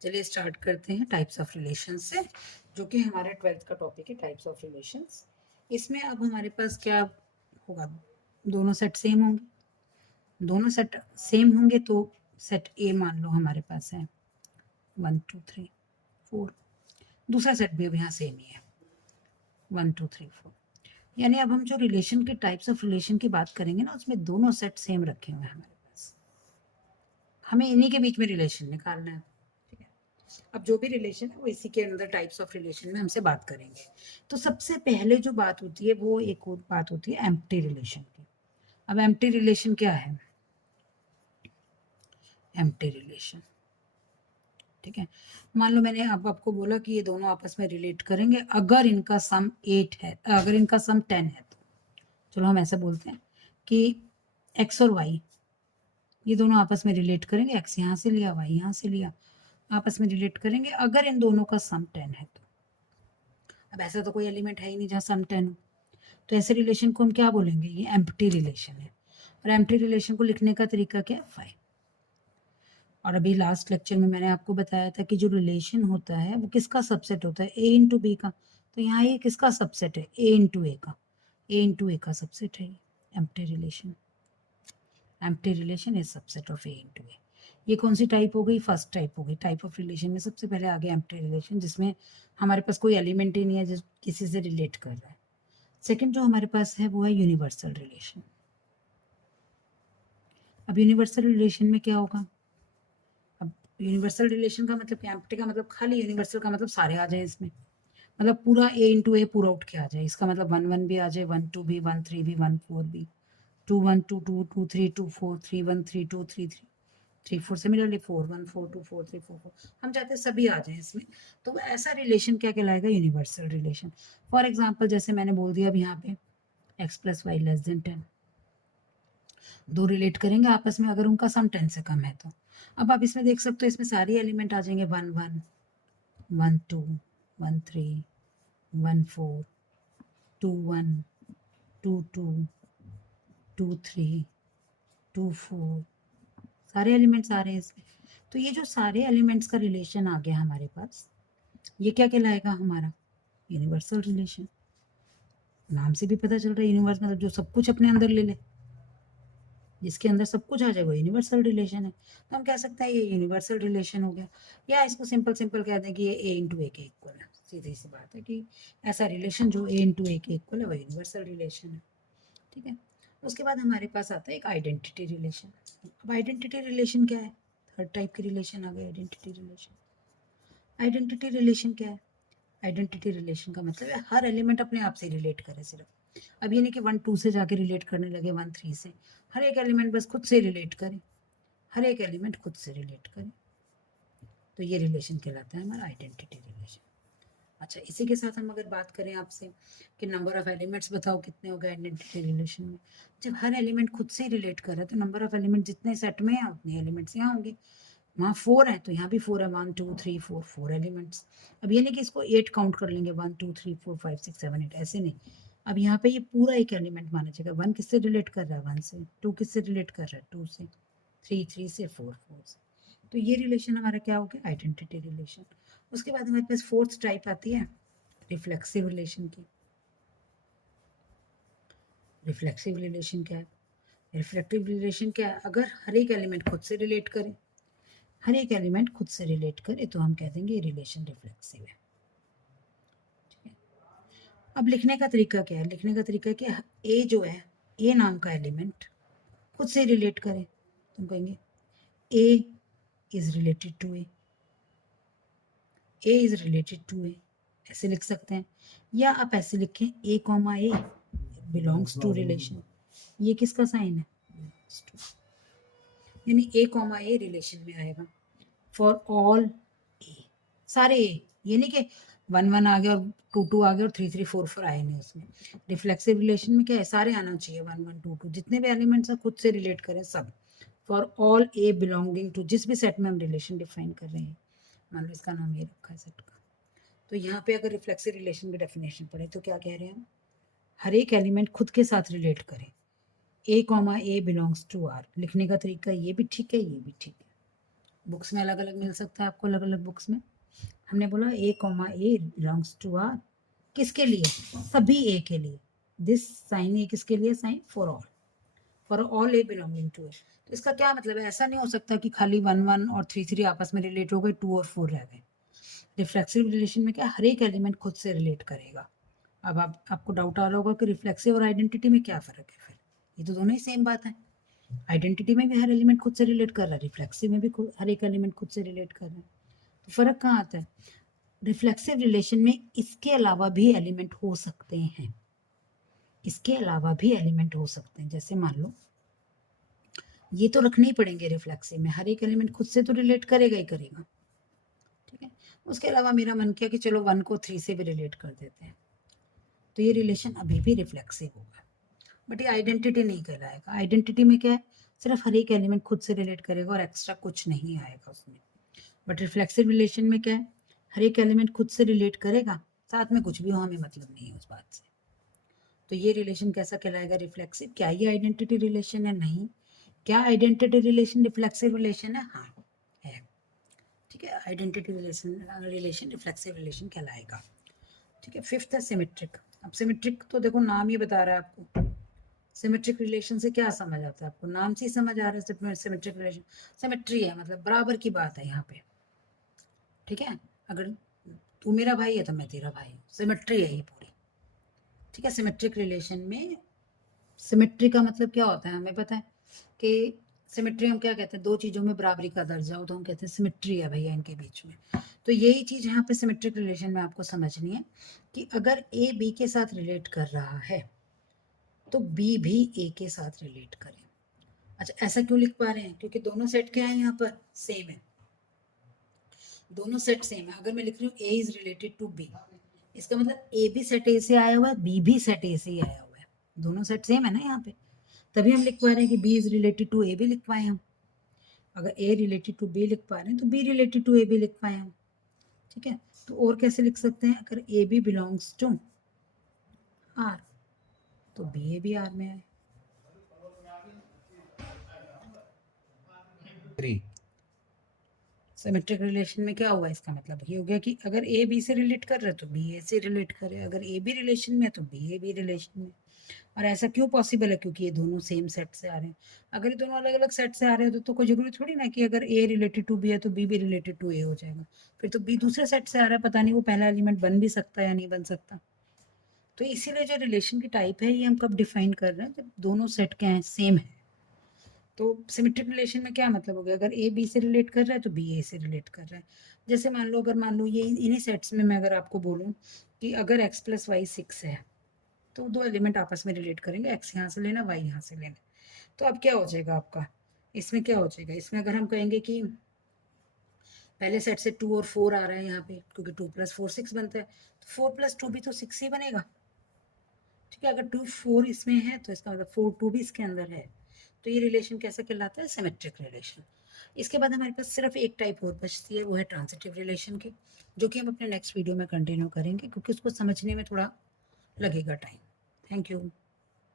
चलिए स्टार्ट करते हैं टाइप्स ऑफ रिलेशन से, जो कि हमारे 12th का टॉपिक है, टाइप्स ऑफ रिलेशंस। इसमें अब हमारे पास क्या होगा, दोनों सेट सेम होंगे। दोनों सेट सेम होंगे तो सेट ए मान लो हमारे पास है 1 2 3 4। दूसरा सेट भी अब यहाँ सेम ही है 1 2 3 4। यानी अब हम जो रिलेशन के टाइप्स ऑफ रिलेशन की बात करेंगे ना, उसमें दोनों सेट सेम रखे हुए हैं हमारे पास। हमें इन्हीं के बीच में रिलेशन निकालना है। ठीक है, अब जो भी रिलेशन है वो इसी के अंदर टाइप्स ऑफ रिलेशन में हमसे बात करेंगे। तो सबसे पहले जो बात होती है वो एक और बात होती है एम्प्टी रिलेशन की। अब एम्प्टी रिलेशन क्या है? एम्प्टी रिलेशन, ठीक है, मान लो मैंने अब आपको बोला कि ये दोनों आपस में रिलेट करेंगे अगर इनका सम 8 है, अगर इनका सम 10 है। तो चलो हम ऐसे बोलते हैं कि x और y ये दोनों आपस में रिलेट करेंगे। x यहाँ से लिया, y यहाँ से लिया, आपस में रिलेट करेंगे अगर इन दोनों का सम 10 है। तो अब ऐसा तो कोई एलिमेंट है ही नहीं जहाँ सम 10 हो, तो ऐसे रिलेशन को हम क्या बोलेंगे? ये एम्प्टी रिलेशन है। और एम्प्टी रिलेशन को लिखने का तरीका क्या है? फाइ। और अभी लास्ट लेक्चर में मैंने आपको बताया था कि जो रिलेशन होता है वो किसका सबसेट होता है? ए इंटू बी का। तो यहाँ ये किसका सबसेट है? ए इंटू ए का। ए इंटू ए का सबसेट है empty relation. Empty relation is subset of A into A. ये कौन सी टाइप हो गई? फर्स्ट टाइप हो गई। टाइप ऑफ रिलेशन में सबसे पहले आ गया एम्प्टी रिलेशन, जिसमें हमारे पास कोई एलिमेंट ही नहीं है जिस किसी से रिलेट कर रहा है। सेकंड जो हमारे पास है वो है यूनिवर्सल रिलेशन। अब यूनिवर्सल रिलेशन में क्या होगा? अब यूनिवर्सल रिलेशन का मतलब क्या? एम्प्टी का मतलब खाली, यूनिवर्सल का मतलब सारे आ जाए इसमें, मतलब पूरा ए इंटू ए पूरा उठ के आ जाए। इसका मतलब 1 1 भी आ जाए, 1 2 भी, 1 3 भी, 1 4 भी, 2 1 2 2 2 3 2 4 3 1 3 2 3 3 3 4, सिमिलरली 4 1 4 2 4 3 4 4, हम चाहते हैं सभी आ जाए इसमें। तो ऐसा रिलेशन क्या कहलाएगा? Universal relation. फॉर एग्जाम्पल जैसे मैंने बोल दिया अब यहाँ पे x plus Y less than 10, दो रिलेट करेंगे आपस में अगर उनका सम 10 से कम है। तो अब आप इसमें देख सकते हो, इसमें सारे एलिमेंट आ जाएंगे 1 1 1 2 1 3 1 4 2 1 2 2 2 3 2 4, सारे एलिमेंट्स आ रहे हैं इसमें। तो ये जो सारे एलिमेंट्स का रिलेशन आ गया हमारे पास, ये क्या कहलाएगा? हमारा यूनिवर्सल रिलेशन। नाम से भी पता चल रहा है यूनिवर्स मतलब जो सब कुछ अपने अंदर ले ले, जिसके अंदर सब कुछ आ जाए वो यूनिवर्सल रिलेशन है। तो हम कह सकते हैं ये यूनिवर्सल रिलेशन हो गया, या इसको सिंपल सिंपल कह दें कि ये ए इंटू ए के इक्वल है। सीधी सी बात है कि ऐसा रिलेशन जो ए इंटू ए के इक्वल है वो यूनिवर्सल रिलेशन है। ठीक है, उसके बाद हमारे पास आता है एक आइडेंटिटी रिलेशन। अब आइडेंटिटी रिलेशन क्या है? थर्ड टाइप की रिलेशन आ गई आइडेंटिटी रिलेशन। आइडेंटिटी रिलेशन क्या है? आइडेंटिटी रिलेशन का मतलब है हर एलिमेंट अपने आप से रिलेट करे सिर्फ। अब ये नहीं कि 1 2 से जाके रिलेट करने लगे 1 3 से। हर एक एलिमेंट बस खुद से रिलेट करे, हर एक एलिमेंट खुद से रिलेट करे। तो ये रिलेशन कहलाता है हमारा आइडेंटिटी रिलेशन। अच्छा, इसी के साथ हम अगर बात करें आपसे कि नंबर ऑफ एलिमेंट्स बताओ कितने हो गए आइडेंटिटी रिलेशन में। जब हर एलिमेंट खुद से रिलेट कर रहा है तो नंबर ऑफ एलिमेंट जितने सेट में है उतने एलिमेंट्स यहाँ होंगे। वहाँ 4 है तो यहाँ भी 4 है, 1 2 3 4 4 एलिमेंट्स। अब ये नहीं कि इसको 8 काउंट कर लेंगे 1 2 3 4 5 6 7 8, ऐसे नहीं। अब यहाँ पे ये पूरा एक एलिमेंट माना जाएगा। 1 किससे रिलेट कर रहा है? 1 से। 2 किससे रिलेट कर रहा है? 2 से। 3 3 से, 4 4 से। तो ये रिलेशन हमारा क्या हो गया? Identity relation. उसके बाद हमारे पास फोर्थ टाइप आती है रिफ्लेक्सिव रिलेशन की। रिफ्लेक्सिव रिलेशन क्या है? रिफ्लेक्टिव रिलेशन क्या है? अगर हर एक एलिमेंट खुद से रिलेट करे, हर एक एलिमेंट खुद से रिलेट करे तो हम कह देंगे ये रिलेशन रिफ्लेक्सिव है। ठीक है, अब लिखने का तरीका क्या है? लिखने का तरीका क्या है? ए जो है, ए नाम का एलिमेंट खुद से रिलेट करे तो हम कहेंगे A is related to A, A is related to A, ऐसे लिख सकते हैं। या आप ऐसे लिखें A comma A belongs to relation. ये किसका साइन है? यानी ए कॉमा ए रिलेशन में आएगा फॉर ऑल ए, सारे ए। ये नहीं कि 1 1 आ गया और 2 2 आ गया और 3 3 4 4 आए नहीं उसमें। रिफ्लेक्सिव रिलेशन में क्या है? सारे आना चाहिए, 1 1 2 2 जितने भी एलिमेंट्स हैं खुद से रिलेट करें सब। For all A belonging to, जिस भी सेट में हम रिलेशन डिफाइन कर रहे हैं, मान लो इसका नाम ये रखा है सेट का। तो यहाँ पे अगर रिफ्लेक्सिव रिलेशन की डेफिनेशन पढ़े तो क्या कह रहे हैं हम? हर एक एलिमेंट खुद के साथ रिलेट करें। A comma A belongs to R, लिखने का तरीका ये भी ठीक है, ये भी ठीक है। बुक्स में अलग अलग मिल सकता है आपको, अलग अलग बुक्स में। हमने बोला A comma A belongs to R, किसके लिए? सभी ए के लिए। दिस साइन ए किसके लिए? Sign for all A belonging to A. तो इसका क्या मतलब है? ऐसा नहीं हो सकता कि खाली 1 1 और 3 3 आपस में रिलेट हो गए, 2 और 4 रह गए। रिफ्लेक्सिव रिलेशन में क्या, हर एक एलिमेंट खुद से रिलेट करेगा। अब आपको डाउट आ रहा होगा कि रिफ्लेक्सिव और आइडेंटिटी में क्या फ़र्क है फिर? ये तो दोनों ही सेम बात है। आइडेंटिटी में भी हर एलिमेंट खुद से रिलेट कर रहा है, रिफ्लेक्सिव में भी हर एक एलिमेंट खुद से रिलेट कर रहा है। तो फ़र्क कहाँ आता है? रिफ्लेक्सिव रिलेशन में इसके अलावा भी एलिमेंट हो सकते हैं, इसके अलावा भी एलिमेंट हो सकते हैं। जैसे मान लो ये तो रखने ही पड़ेंगे रिफ्लेक्सिव में, हर एक एलिमेंट खुद से तो रिलेट करेगा ही करेगा, ठीक है। उसके अलावा मेरा मन किया कि चलो 1 को 3 से भी रिलेट कर देते हैं, तो ये रिलेशन अभी भी रिफ्लेक्सिव होगा, बट ये आइडेंटिटी नहीं कहलाएगा। आइडेंटिटी में क्या है, सिर्फ हर एक एलिमेंट खुद से रिलेट करेगा और एक्स्ट्रा कुछ नहीं आएगा उसमें। बट रिफ्लेक्सिव रिलेशन में क्या है, हर एक एलिमेंट खुद से रिलेट करेगा, साथ में कुछ भी हो हमें मतलब नहीं है उस बात से। तो ये रिलेशन कैसा कहलाएगा? रिफ्लेक्सिव। क्या ये आइडेंटिटी रिलेशन है? नहीं। क्या आइडेंटिटी रिलेशन रिफ्लेक्सिव रिलेशन है? हाँ है, ठीक है। आइडेंटिटी रिलेशन रिफ्लेक्सिव रिलेशन कहलाएगा, ठीक है। फिफ्थ है सिमेट्रिक। अब सिमेट्रिक तो देखो नाम ही बता रहा है आपको, सिमेट्रिक रिलेशन से क्या समझ आता है आपको? नाम से ही समझ आ रहा है सिमेट्रिक रिलेशन, सिमेट्री है, मतलब बराबर की बात है यहाँ पे, ठीक है। अगर तू मेरा भाई है तो मैं तेरा भाई हूँ, सिमेट्री है ये पूरी, ठीक है। सिमेट्रिक रिलेशन में सिमेट्री का मतलब क्या होता है हमें पता है कि सिमेट्री हम क्या कहते हैं, दो चीज़ों में बराबरी का दर्जा हो तो हम कहते हैं सिमेट्री है भैया इनके बीच में। तो यही चीज़ यहाँ पे सिमेट्रिक रिलेशन में आपको समझनी है कि अगर ए बी के साथ रिलेट कर रहा है तो बी भी ए के साथ रिलेट करे। अच्छा, ऐसा क्यों लिख पा रहे हैं? क्योंकि दोनों सेट क्या है यहाँ पर? सेम है, दोनों सेट सेम है। अगर मैं लिख रही हूँ ए इज रिलेटेड टू बी, इसका मतलब ए भी सेट ए से आया हुआ है, बी भी सेट ए से ही आया हुआ है, दोनों सेट सेम है ना यहाँ पे, तभी हम लिख पा रहे हैं कि बी इज रिलेटेड टू ए भी लिख पाए हम। अगर ए रिलेटेड टू बी लिख पा रहे हैं तो बी रिलेटेड टू ए भी लिख पाए हम, ठीक है। तो और कैसे लिख सकते हैं? अगर A B belongs to R तो बी ए भी आर में आए। 3 सिमेट्रिक रिलेशन में क्या हुआ? इसका मतलब ये हो गया कि अगर ए बी से रिलेट कर रहा है तो बी ए से रिलेट करे, अगर ए बी रिलेशन में है तो बी ए भी रिलेशन में। और ऐसा क्यों पॉसिबल है? क्योंकि ये दोनों सेम सेट से आ रहे हैं। अगर ये दोनों अलग अलग सेट से आ रहे हैं तो कोई जरूरी थोड़ी ना कि अगर ए रिलेटेड टू बी है तो बी भी रिलेटेड टू ए हो जाएगा। फिर तो बी दूसरे सेट से आ रहा है, पता नहीं वो पहला एलिमेंट बन भी सकता है या नहीं बन सकता। तो इसीलिए जो रिलेशन की टाइप है ये हम कब डिफाइन कर रहे हैं? जब दोनों सेट क्या है? सेम है। तो सिमेट्रिक रिलेशन में क्या मतलब हो गया? अगर ए बी से रिलेट कर रहा है तो बी ए से रिलेट कर रहा है। जैसे मान लो, अगर मान लो ये इन्हीं सेट्स में मैं अगर आपको बोलूँ कि अगर x + y 6 है तो दो एलिमेंट आपस में रिलेट करेंगे, x यहाँ से लेना, y यहाँ से लेना। तो अब क्या हो जाएगा आपका? इसमें क्या हो जाएगा? इसमें अगर हम कहेंगे कि पहले सेट से 2 और 4 आ रहा है यहाँ पे, क्योंकि 2 + 4 6 बनता है, तो 4 + 2 भी तो 6 ही बनेगा, ठीक है। अगर 2 4 इसमें है तो इसका मतलब 4 2 भी इसके अंदर है। तो ये रिलेशन कैसा कहलाता है? Symmetric relation. इसके बाद हमारे पास सिर्फ एक टाइप और बचती है, वो है ट्रांजिटिव रिलेशन की, जो कि हम अपने नेक्स्ट वीडियो में कंटिन्यू करेंगे क्योंकि उसको समझने में थोड़ा लगेगा टाइम। Thank you.